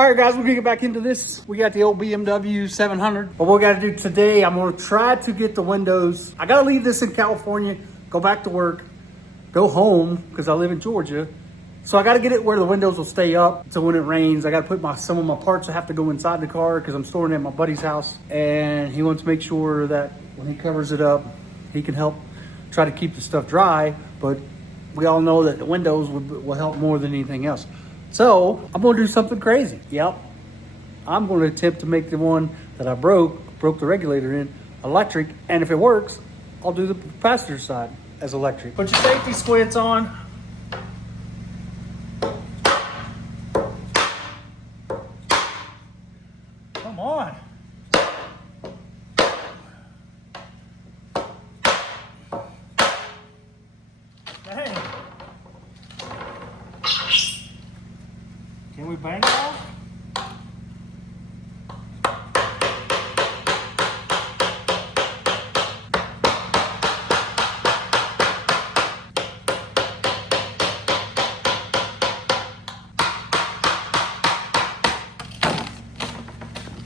All right, guys, we're gonna get back into this. We got the old BMW 700. But what we gotta do today, I'm gonna try to get the windows. I gotta leave this in California, go back to work, go home, because I live in Georgia. So I gotta get it where the windows will stay up. So when it rains, I gotta put some of my parts that have to go inside the car because I'm storing it at my buddy's house. And he wants to make sure that when he covers it up, he can help try to keep the stuff dry. But we all know that the windows will help more than anything else. So I'm gonna do something crazy. Yep. I'm gonna attempt to make the one that I broke the regulator in, electric. And if it works, I'll do the passenger side as electric. Put your safety squints on. Come on. Dang. Can we bang it off?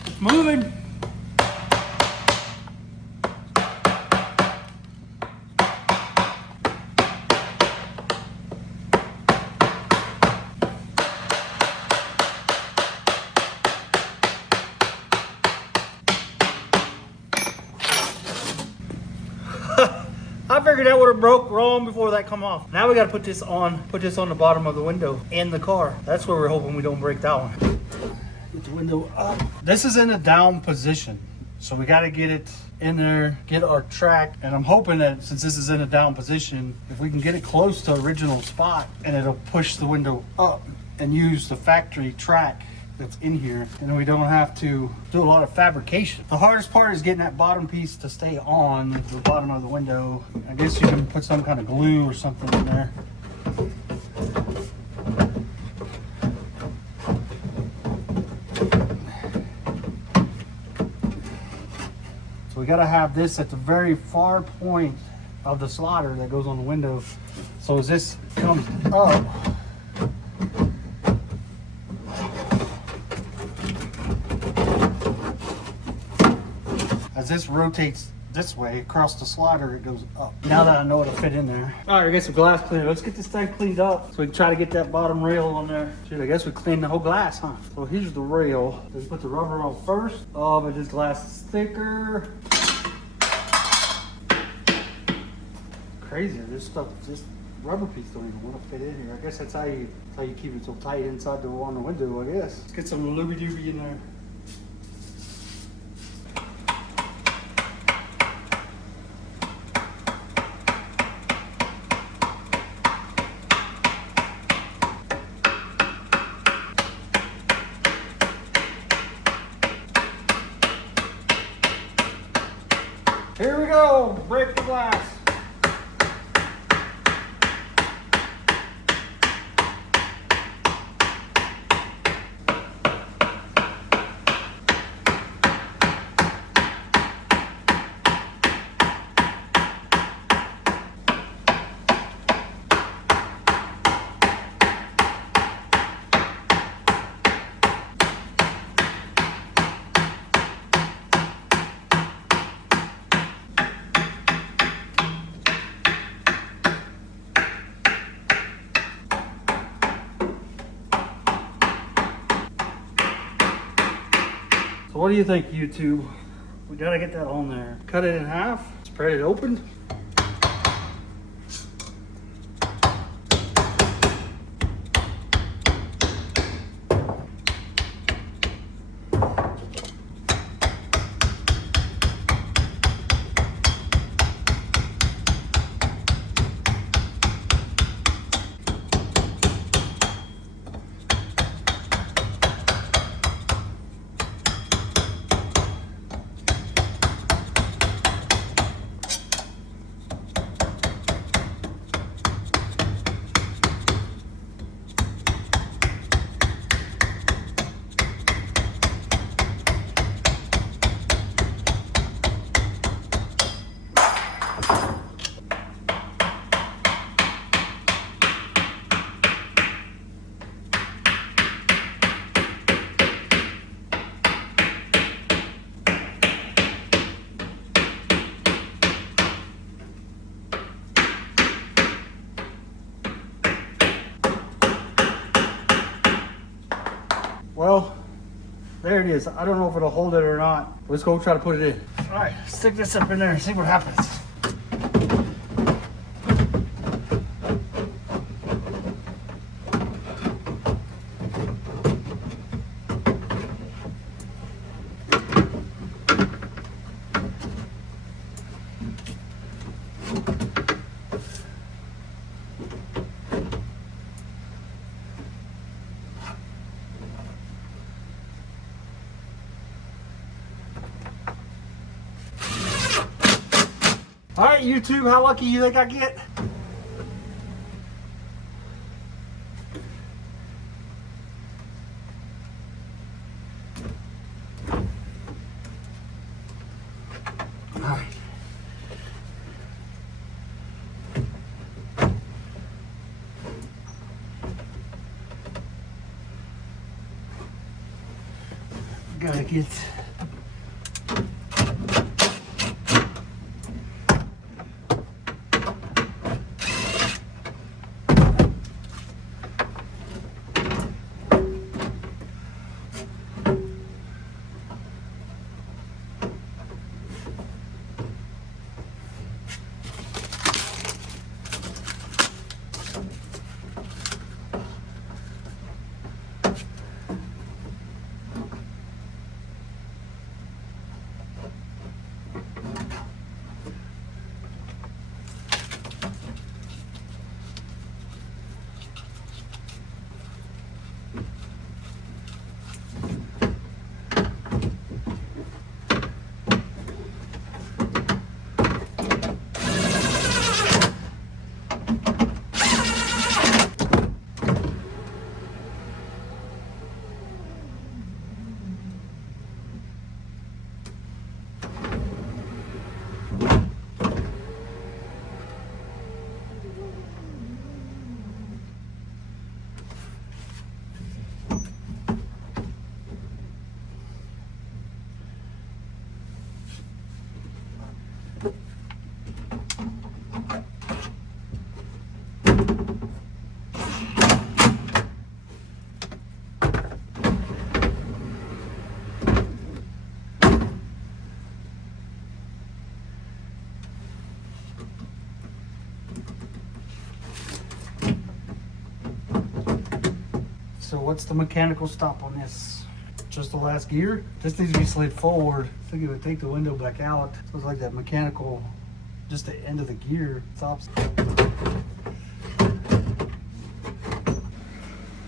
It's moving. I figured that would have broke wrong before that come off. Now we got to put this on the bottom of the window in the car. That's where we're hoping we don't break that one. Get the window up. This is in a down position, so we got to get it in there, get our track. And I'm hoping that since this is in a down position, if we can get it close to original spot, and it'll push the window up and use the factory track that's in here, and then we don't have to do a lot of fabrication. The hardest part is getting that bottom piece to stay on the bottom of the window. I guess you can put some kind of glue or something in there. So we got to have this at the very far point of the slider that goes on the window. So as this comes up, as this rotates this way across the slider, it goes up. Now that I know it'll fit in there. All right, I get some glass cleaner. Let's get this thing cleaned up so we can try to get that bottom rail on there. Shit, I guess we cleaned the whole glass, huh? So here's the rail. Let's put the rubber on first. Oh, but this glass is thicker. Crazy, this rubber piece don't even want to fit in here. I guess that's how you keep it so tight inside on the window, I guess. Let's get some looby-dooby in there. Here we go, break the glass. So what do you think, YouTube? We gotta get that on there. Cut it in half, spread it open. Well, there it is. I don't know if it'll hold it or not. Let's go try to put it in. All right, stick this up in there and see what happens. All right, YouTube, how lucky you think I get? All right. Gotta get So what's the mechanical stop on this? Just the last gear? This needs to be slid forward. I think it would take the window back out. So it's like that mechanical, just the end of the gear stops.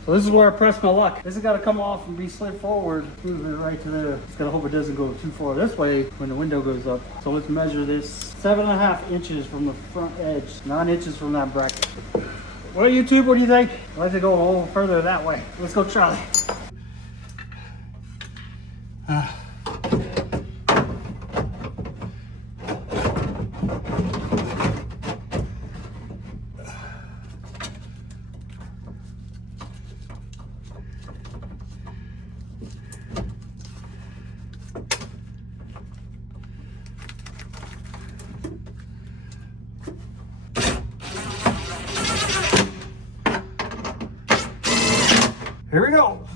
So this is where I press my luck. This has got to come off and be slid forward, move it right to there. Just gotta hope it doesn't go too far this way when the window goes up. So let's measure this. 7.5 inches from the front edge, 9 inches from that bracket. Well, YouTube, what do you think? I'd like to go a little further that way. Let's go try it. Here we go.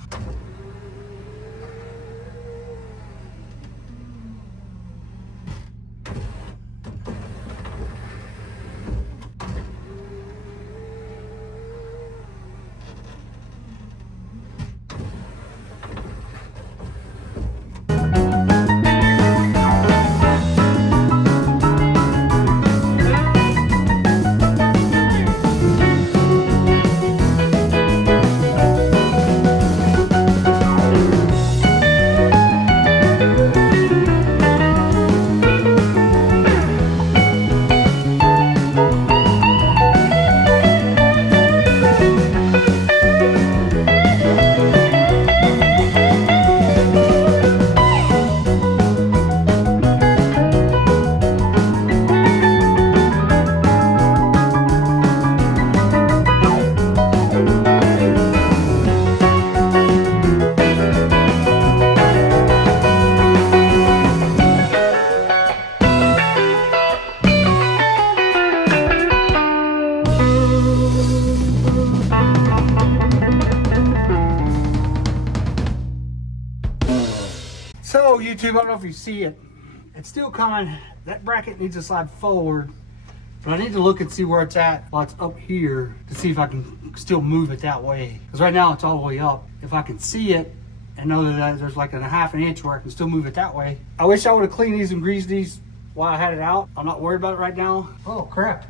So YouTube, I don't know if you see it. It's still coming. That bracket needs to slide forward, but I need to look and see where it's at while it's up here to see if I can still move it that way. Because right now it's all the way up. If I can see it and know that there's like a half an inch where I can still move it that way. I wish I would have cleaned these and greased these while I had it out. I'm not worried about it right now. Oh crap.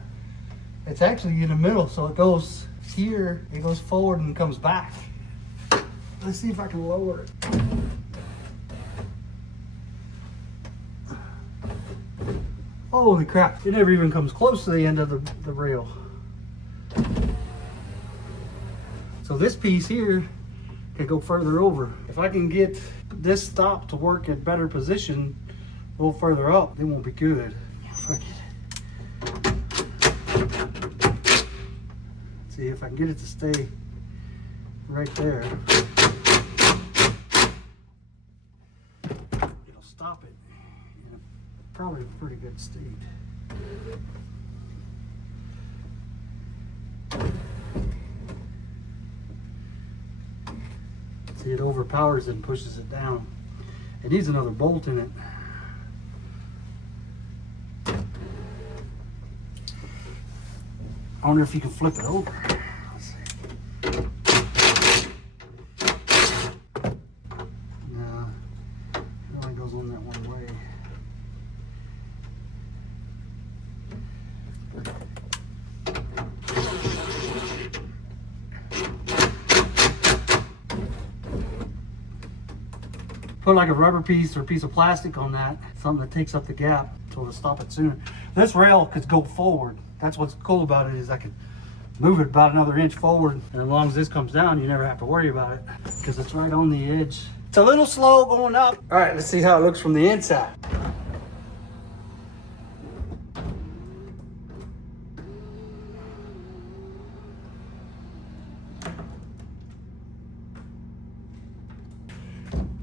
It's actually in the middle, so it goes here, it goes forward and comes back. Let's see if I can lower it. Holy crap, it never even comes close to the end of the rail. So this piece here can go further over. If I can get this stop to work at better position a little further up, it won't be good. Fuck it. See if I can get it to stay right there. It'll stop it. Probably a pretty good state. See, it overpowers it and pushes it down. It needs another bolt in it. I wonder if you can flip it over. Let's see. No, it only goes on that one way. Put like a rubber piece or a piece of plastic on that, something that takes up the gap so it'll stop it sooner. This rail could go forward. That's what's cool about it, is I can move it about another inch forward, and as long as this comes down, you never have to worry about it because it's right on the edge. It's a little slow going up. All right, let's see how it looks from the inside.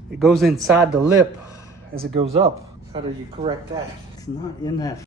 It goes inside the lip as it goes up. How do you correct that? It's not in that.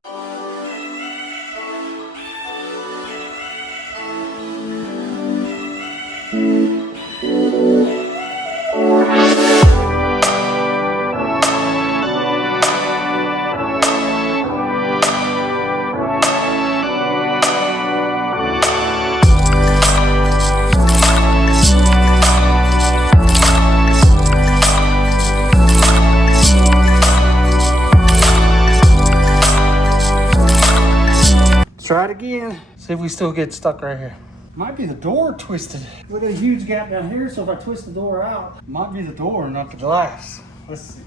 Try it again. See if we still get stuck right here. Might be the door twisted. Look at a huge gap down here, so if I twist the door out, it might be the door, not the glass. Let's see.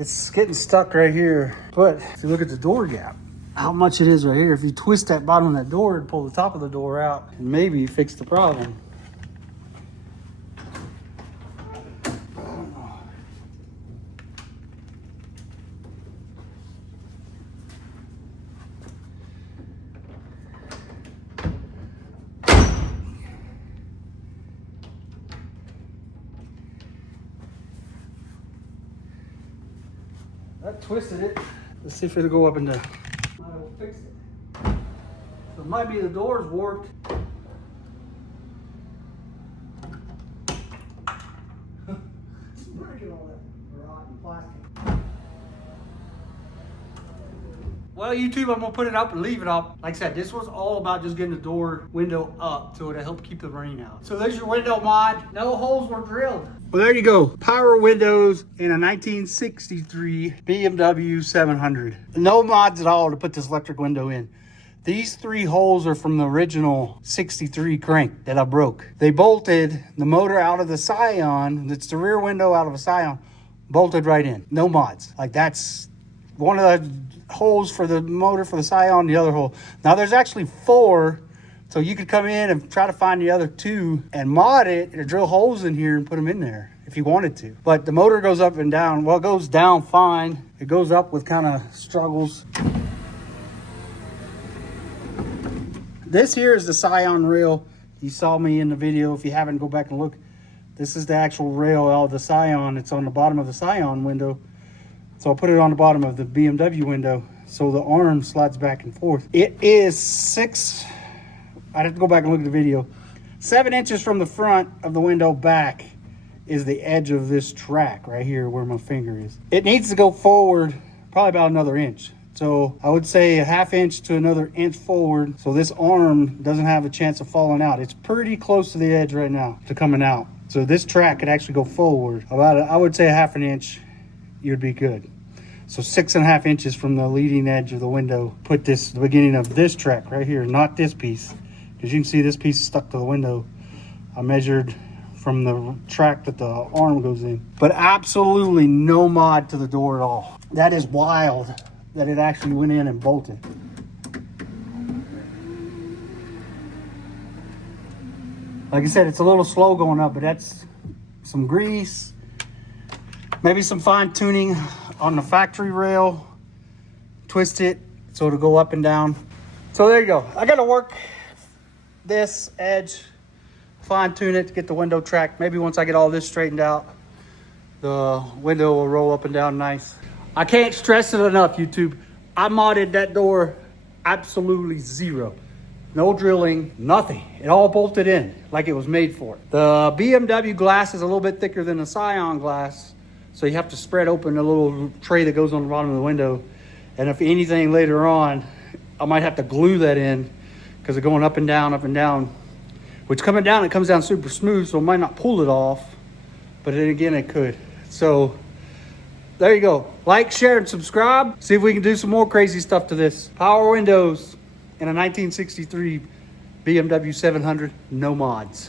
It's getting stuck right here. But if you look at the door gap, how much it is right here. If you twist that bottom of that door and pull the top of the door out, and maybe fix the problem. I don't know. That twisted it. Let's see if it'll go up and down. I will fix it. So it might be the door's warped. Breaking all that rotten plastic. Well, YouTube, I'm gonna put it up and leave it up. Like I said, this was all about just getting the door window up so it'll help keep the rain out. So there's your window mod. No holes were drilled. Well, there you go. Power windows in a 1963 BMW 700. No mods at all to put this electric window in. These 3 holes are from the original 63 crank that I broke. They bolted the motor out of the Scion. It's the rear window out of a Scion. Bolted right in. No mods. Like, that's one of the holes for the motor for the Scion, the other hole. Now, there's actually 4. So you could come in and try to find the other 2 and mod it or drill holes in here and put them in there if you wanted to. But the motor goes up and down. Well, it goes down fine. It goes up with kind of struggles. This here is the Scion rail You saw me in the video. If you haven't, go back and look. This is the actual rail of the Scion. It's on the bottom of the Scion window. So I'll put it on the bottom of the BMW window so the arm slides back and forth. It is I'd have to go back and look at the video. 7 inches from the front of the window back is the edge of this track right here where my finger is. It needs to go forward probably about another inch. So I would say a 1/2 inch to another inch forward so this arm doesn't have a chance of falling out. It's pretty close to the edge right now to coming out. So this track could actually go forward about, I would say, a 1/2 inch, you'd be good. So 6.5 inches from the leading edge of the window, put the beginning of this track right here, not this piece. Because you can see this piece is stuck to the window. I measured from the track that the arm goes in. But absolutely no mod to the door at all. That is wild that it actually went in and bolted. Like I said, it's a little slow going up, but that's some grease, maybe some fine tuning on the factory rail, twist it so it'll go up and down. So there you go. I got to work this edge, fine tune it to get the window track. Maybe once I get all this straightened out, the window will roll up and down nice. I can't stress it enough, YouTube. I modded that door absolutely zero. No drilling, nothing. It all bolted in like it was made for it. The BMW glass is a little bit thicker than the Scion glass, so you have to spread open the little tray that goes on the bottom of the window. And if anything later on, I might have to glue that in because it's going up and down, which coming down, it comes down super smooth, so it might not pull it off, but then again, it could. So there you go. Like, share, and subscribe. See if we can do some more crazy stuff to this. Power windows in a 1963 BMW 700, no mods.